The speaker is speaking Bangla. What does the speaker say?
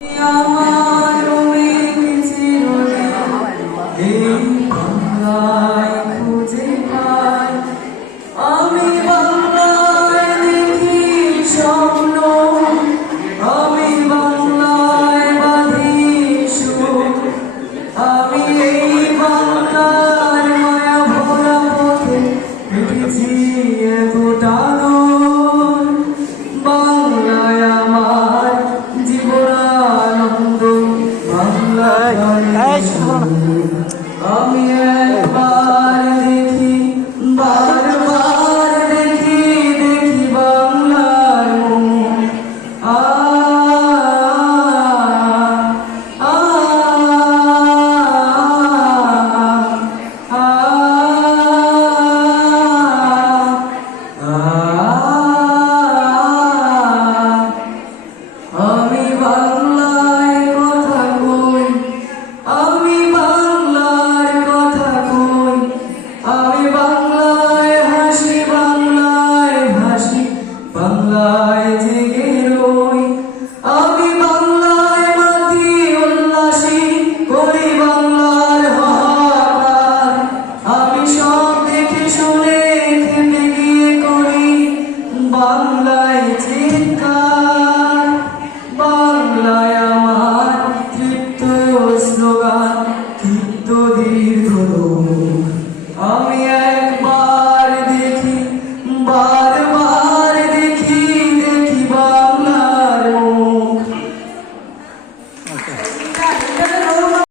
আমার অনেক চিরদিন এই বাংলায় খুঁজে পাই। আমি বাংলায় দেখি স্বপ্ন, আমি বাংলায় বাঁধি সুর। আমি এই বাংলার মায়া ভরা পথে হেঁটেছি এতটানো। বাংলায় আমার জীবনানন্দ, বাংলায় আমি একবার দেখি, বারবার দেখি, দেখি বাংলার মুখ। আ আ আ আমি বাংলায় কথা কই, আমি বাংলার কথা কই, আমি বাংলায় হাসি, বাংলায় হাসি, বাংলায় জেগে